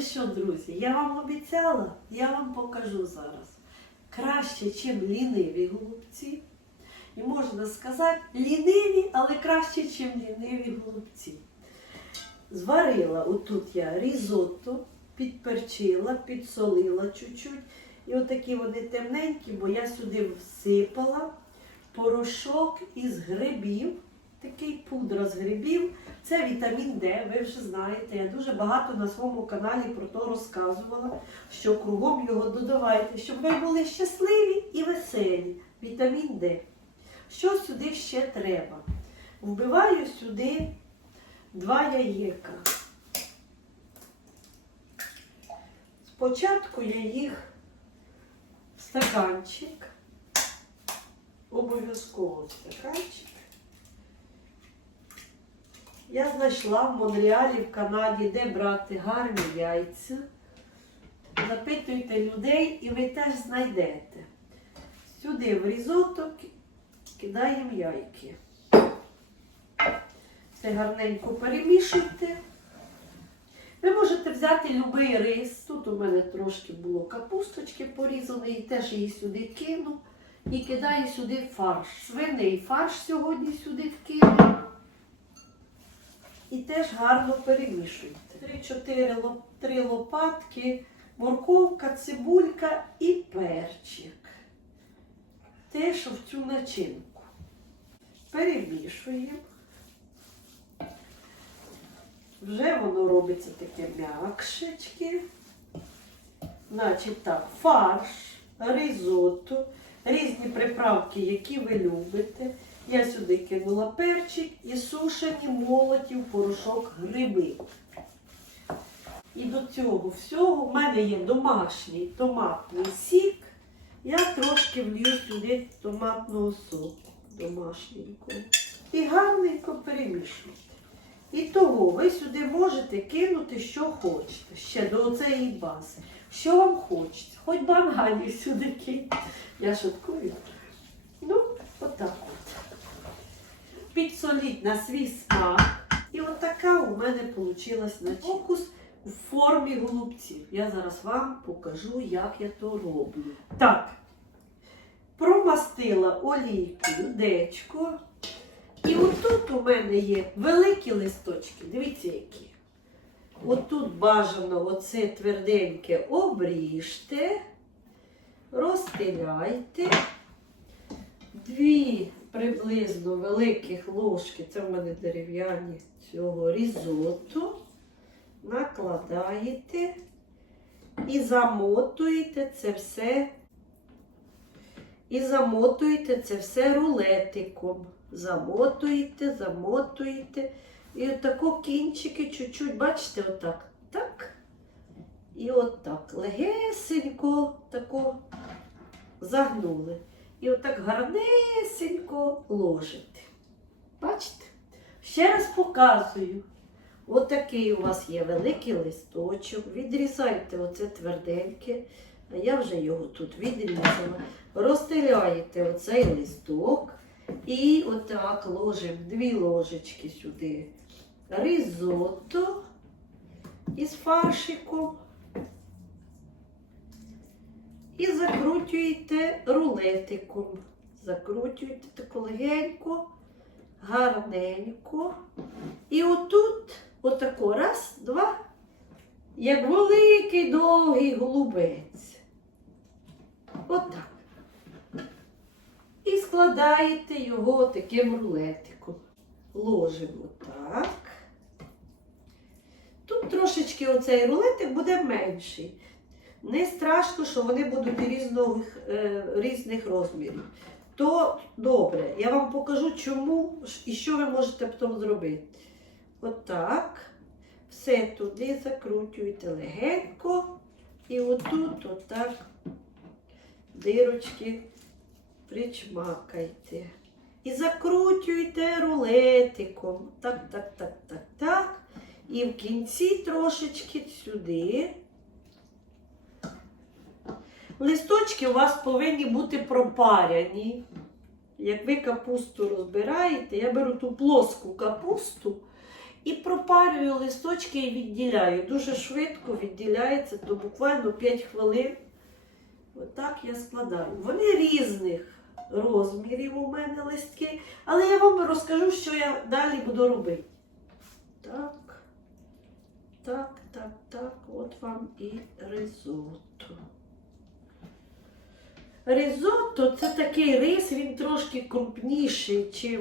Ну що, друзі, я вам обіцяла, я вам покажу зараз. Краще, ніж ліниві голубці. І можна сказати, ліниві, але краще, ніж ліниві голубці. Зварила отут я різотто, підперчила, підсолила чуть-чуть. І отакі вони темненькі, бо я сюди всипала порошок із грибів. Такий пудра з грибів. Це вітамін Д, ви вже знаєте. Я дуже багато на своєму каналі про то розказувала, що кругом його додавайте, щоб ви були щасливі і веселі. Вітамін Д. Що сюди ще треба? Вбиваю сюди два яєка. Спочатку я їх в стаканчик, обов'язково в стаканчик. Я знайшла в Монреалі в Канаді, де брати гарні яйця. Запитуйте людей і ви теж знайдете. Сюди в різоток кидаємо яйки. Все гарненько перемішуйте. Ви можете взяти будь-який рис. Тут у мене трошки було капусточки порізаної, теж її сюди кину. І кидаю сюди фарш. Свиний фарш сьогодні сюди вкину. І теж гарно перемішуйте. 3-4 три лопатки, морковка, цибулька і перчик. Теж в цю начинку. Перемішуємо. Вже воно робиться таке м'якшечки. Значить так, фарш, ризотто, різні приправки, які ви любите. Я сюди кинула перчик і сушені молоті в порошок гриби. І до цього всього в мене є домашній томатний сік. Я трошки влью сюди томатного соку домашнього. І гарненько перемішуйте. І того ви сюди можете кинути, що хочете, ще до цієї бази. Що вам хочеться. Хоч бананів сюди киньте. Я шуткую. Ну, отак от. Підсоліть на свій смак. І отака у мене вийшла фокус у формі голубців. Я зараз вам покажу, як я то роблю. Так, промастила олійкою дечко. І отут у мене є великі листочки. Дивіться, які. Отут бажано оце тверденьке обріжте, розстеляйте. Дві приблизно великих ложки, це в мене дерев'яні цього різоту, накладаєте і замотуєте це все. І замотуєте це все рулетиком. Замотуєте, замотуєте. І отако кінчики чуть-чуть, бачите, отак. Так. І отак. Легесенько тако загнули. І отак гарнесенько ложите. Бачите? Ще раз показую. Отакий у вас є великий листочок. Відрізайте оце тверденьке. А я вже його тут відрізала. Розстеляєте оцей листок. І отак ложимо дві ложечки сюди. Ризотто із фаршиком. І закручуєте рулетиком. Закручуєте тако легенько, гарненько. І отут, отако, раз, два, як великий довгий голубець. Отак. І складаєте його таким рулетиком. Ложимо так. Тут трошечки оцей рулетик буде менший. Не страшно, що вони будуть різних, е, різних розмірів. То добре, я вам покажу, чому і що ви можете потім зробити. Отак. Все туди закручуєте легенько. І отут, отак, дирочки причмакайте. І закручуйте рулетиком. Так, так, так, так, так. І в кінці трошечки сюди. Листочки у вас повинні бути пропаряні. Як ви капусту розбираєте, я беру ту плоску капусту І пропарюю листочки і відділяю. Дуже швидко відділяється, то буквально 5 хвилин. Отак я складаю. Вони різних розмірів у мене листки, але я вам розкажу, що я далі буду робити. Так, так, так, так, от вам і ризотто. Ризотто це такий рис, він трошки крупніший, ніж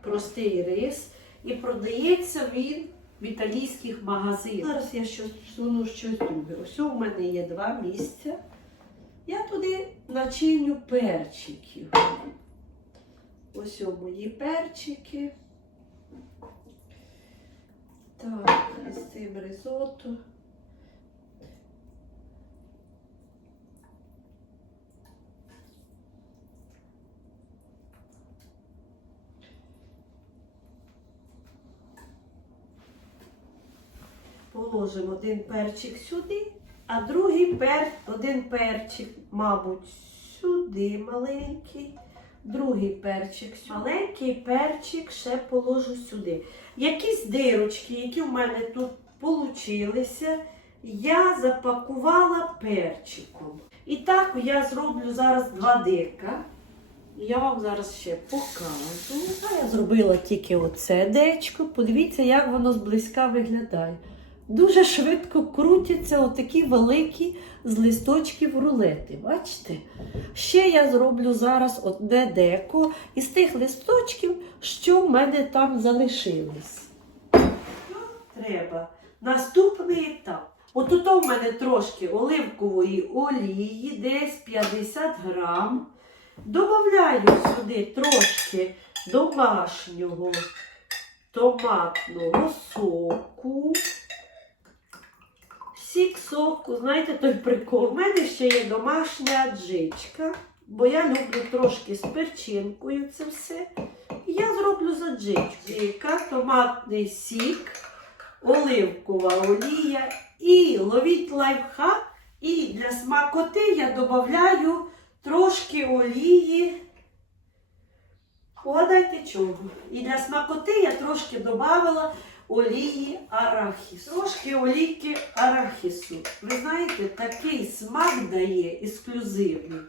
простий рис. І продається він в італійських магазинах. Зараз я щось суну щось друге. Ось у мене є два місця. Я туди начиню перчиків. Ось о мої перчики. Так, і з цим ризотто. Положимо один перчик сюди, а другий пер, один перчик, мабуть, сюди маленький, другий перчик сюди. Маленький перчик ще положу сюди. Якісь дирочки, які в мене тут получилися, я запакувала перчиком. І так я зроблю зараз два дика. Я вам зараз ще покажу. А я зробила тільки оце дечко. Подивіться, як воно зблизька виглядає. Дуже швидко крутяться отакі великі з листочків рулети. Бачите? Ще я зроблю зараз одне деко із тих листочків, що в мене там залишились. Треба? Наступний етап. От тут у мене трошки оливкової олії, десь 50 грам. Добавляю сюди трошки домашнього томатного соку. Сік соку, знаєте, той прикол. У мене ще є домашня аджичка, бо я люблю трошки з перчинкою це все. Я зроблю з аджичка, томатний сік, оливкова олія і ловіть лайфхак. І для смакоти я додаю трошки олії. Угадайте чого. І для смакоти я трошки додавала олії арахісу. Трошки олійки арахісу. Ви знаєте, такий смак дає ексклюзивний.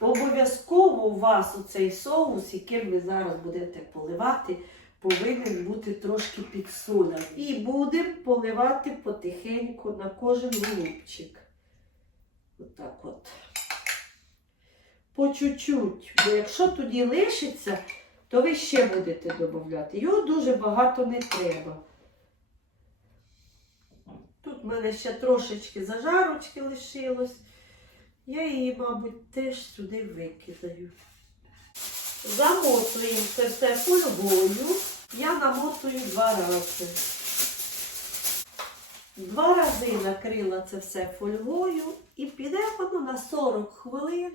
Обов'язково у вас оцей соус, яким ви зараз будете поливати, повинен бути трошки підсолений. І будемо поливати потихеньку на кожен голубчик. Отак от. По чуть-чуть. Бо якщо тоді лишиться, то ви ще будете додати. Його дуже багато не треба. Тут в мене ще трошечки зажарочки лишилось. Я її, мабуть, теж сюди викидаю. Замотуємо це все фольгою. Я намотую два рази. Два рази накрила це все фольгою і піде воно на 40 хвилин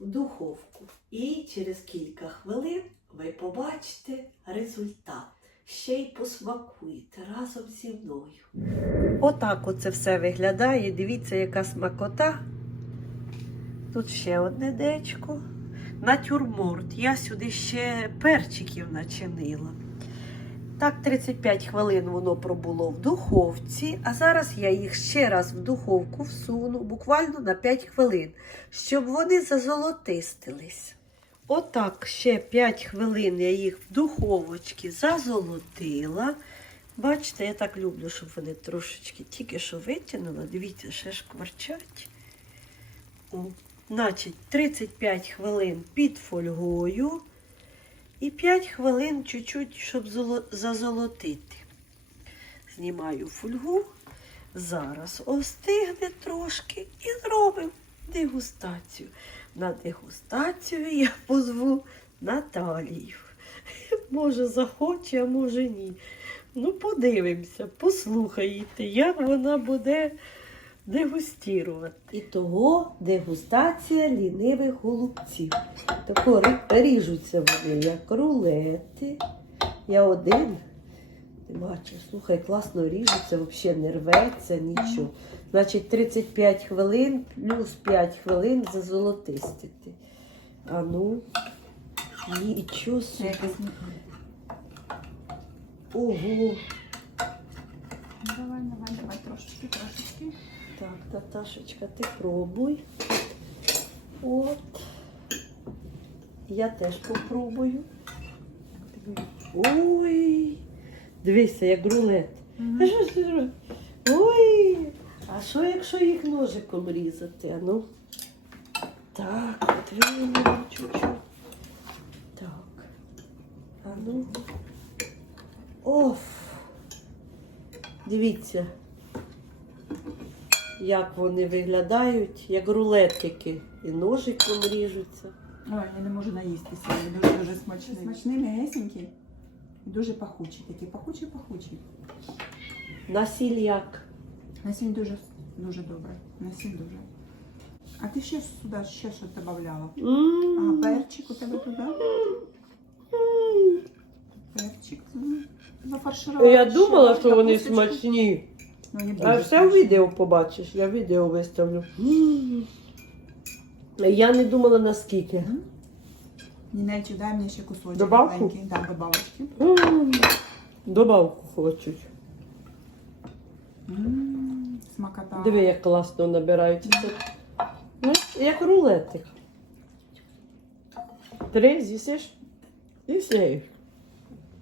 в духовку. І через кілька хвилин ви побачите результат. Ще й посмакуєте разом зі мною. Отак оце все виглядає. Дивіться, яка смакота. Тут ще одне дечко. Натюрморт. Я сюди ще перчиків начинила. Так, 35 хвилин воно пробуло в духовці, а зараз я їх ще раз в духовку всуну, буквально на 5 хвилин, щоб вони зазолотистились. Отак ще 5 хвилин я їх в духовочці зазолотила. Бачите, я так люблю, щоб вони трошечки тільки що витягнули. Дивіться, ще ж кварчать. О, Значить, 35 хвилин під фольгою. І 5 хвилин чуть-чуть, щоб зазолотити. Знімаю фольгу. Зараз остигне трошки і зробимо дегустацію. На дегустацію я позву Наталію. Може, захоче, а може ні. Ну, подивимося, послухаєте, як вона буде дегустувати. І того дегустація лінивих голубців. Тако ріжуться вони, як рулети. Я один не бачу. Слухай, класно ріжуться, взагалі не рветься, нічого. Значить, 35 хвилин плюс 5 хвилин зазолотистити. А ну, нічого собі. Ого. Давай, давай, давай, трошечки, трошечки. Так, Наташечка, ти пробуй. От. Я теж попробую. Ой. Дивися, як рулет. А що ж ти робиш? Ой. А що, якщо їх ножиком різати? А ну. Так, отвинемо чуть-чуть. Так. А ну. Оф. Дивіться як вони виглядають, як рулетики. І ножиком ріжуться. Ой, я не можу наїстися. Він дуже дуже смачний. Смачний, м'ясенький. І дуже пахучий такий. Пахучий, пахучий. На сіль як? Насінь дуже дуже добре. Насінь дуже. А ти ще сюди ще щось додавала? А, перчик у тебе туди? Перчик м, зафарширувала. Я думала, що вони смачні. Ну, А все в відео побачиш, я відео виставлю. Я не думала наскільки. Нінельчик, дай мені ще кусочок. Добавку? Так, добавочки. Добавку хочуть. М, Смакота. Диви, як класно набирають. Ну, як рулетик. Три з'їсиш і сієш.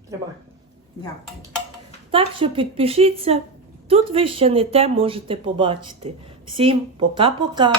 Тримай. Дякую. Так що підпишіться. Тут ви ще не те можете побачити. Всім пока-пока.